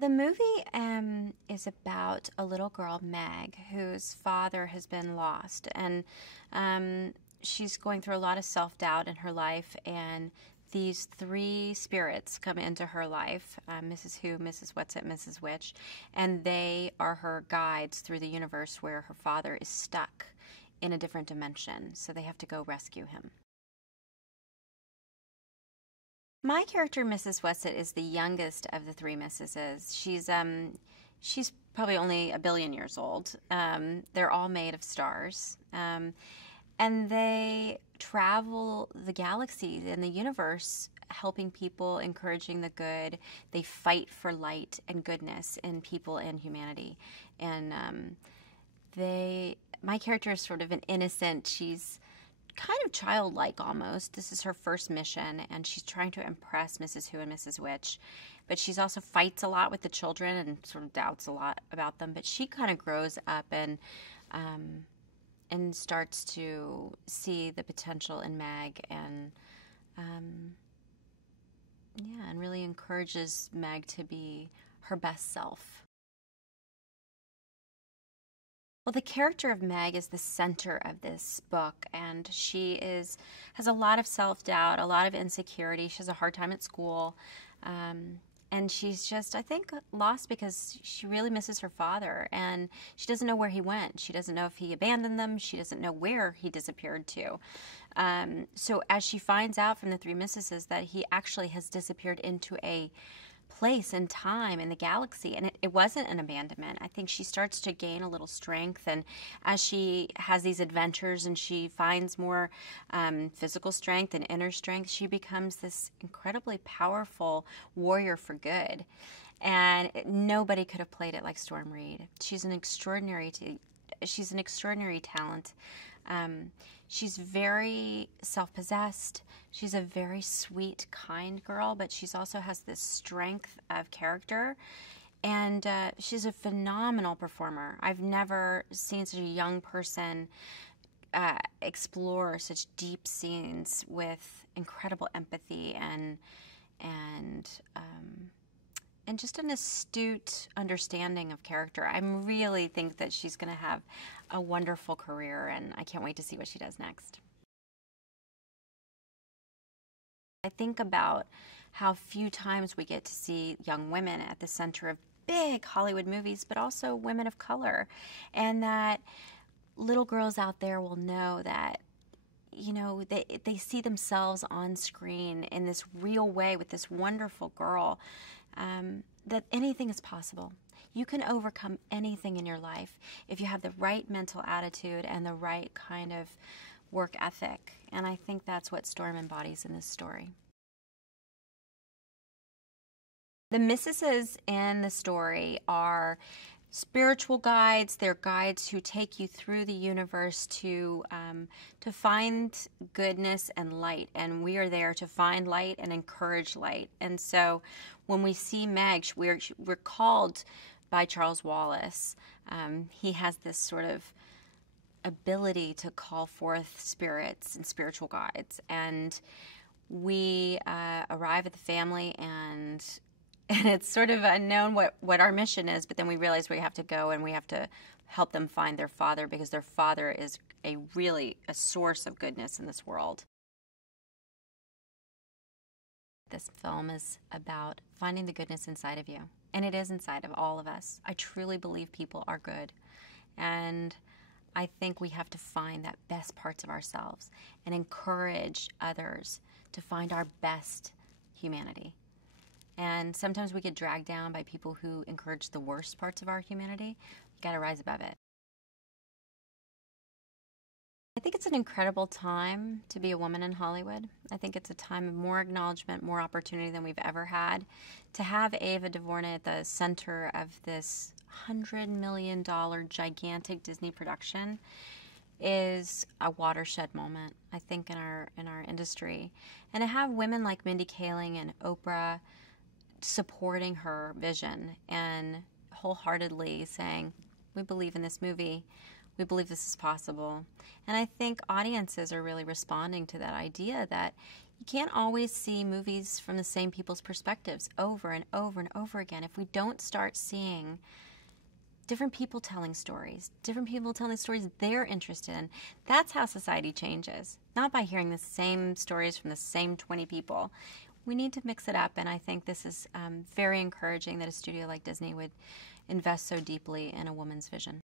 The movie is about a little girl, Meg, whose father has been lost, and she's going through a lot of self-doubt in her life, and these three spirits come into her life, Mrs. Who, Mrs. Whatsit, Mrs. Which, and they are her guides through the universe where her father is stuck in a different dimension, so they have to go rescue him. My character, Mrs. Whatsit, is the youngest of the three Mrs.s. She's probably only a billion years old. They're all made of stars. And they travel the galaxy and the universe, helping people, encouraging the good. They fight for light and goodness in people and humanity. And my character is sort of an innocent, she's kind of childlike almost. This is her first mission, and she's trying to impress Mrs. Who and Mrs. Which. But she's also fights a lot with the children and sort of doubts a lot about them. But she kind of grows up and starts to see the potential in Meg, and yeah, and really encourages Meg to be her best self. Well, the character of Meg is the center of this book, and she has a lot of self-doubt, a lot of insecurity. She has a hard time at school, and she's just, I think, lost because she really misses her father, and she doesn't know where he went. She doesn't know if he abandoned them. She doesn't know where he disappeared to. So as she finds out from the three Mrs. that he actually has disappeared into a place and time in the galaxy, and it wasn't an abandonment. I think she starts to gain a little strength, and as she has these adventures and she finds more physical strength and inner strength, she becomes this incredibly powerful warrior for good. And nobody could have played it like Storm Reid. She's an extraordinary talent. She's very self-possessed. She's a very sweet, kind girl, but she's also has this strength of character. And she's a phenomenal performer. I've never seen such a young person explore such deep scenes with incredible empathy and just an astute understanding of character. I really think that she's going to have a wonderful career, and I can't wait to see what she does next. I think about how few times we get to see young women at the center of big Hollywood movies, but also women of color, and that little girls out there will know that, you know, they see themselves on screen in this real way with this wonderful girl, that anything is possible. You can overcome anything in your life if you have the right mental attitude and the right kind of work ethic. And I think that's what Storm embodies in this story. The Mrs. in the story are spiritual guides. They're guides who take you through the universe to find goodness and light, and we are there to find light and encourage light. And so when we see Meg, we're called by Charles Wallace. He has this sort of ability to call forth spirits and spiritual guides, and we arrive at the family, and it's sort of unknown what our mission is, but then we realize we have to go and we have to help them find their father, because their father is really a source of goodness in this world. This film is about finding the goodness inside of you, and it is inside of all of us. I truly believe people are good, and I think we have to find that best parts of ourselves and encourage others to find our best humanity. And sometimes we get dragged down by people who encourage the worst parts of our humanity. You got to rise above it. I think it's an incredible time to be a woman in Hollywood. I think it's a time of more acknowledgement, more opportunity than we've ever had. To have Ava DuVernay at the center of this $100 million gigantic Disney production is a watershed moment, I think, in our industry. And to have women like Mindy Kaling and Oprah supporting her vision and wholeheartedly saying, we believe in this movie, we believe this is possible. And I think audiences are really responding to that idea that, You can't always see movies from the same people's perspectives over and over and over again. If we don't start seeing different people telling stories they're interested in, that's how society changes. Not by hearing the same stories from the same 20 people. We need to mix it up, and I think this is very encouraging that a studio like Disney would invest so deeply in a woman's vision.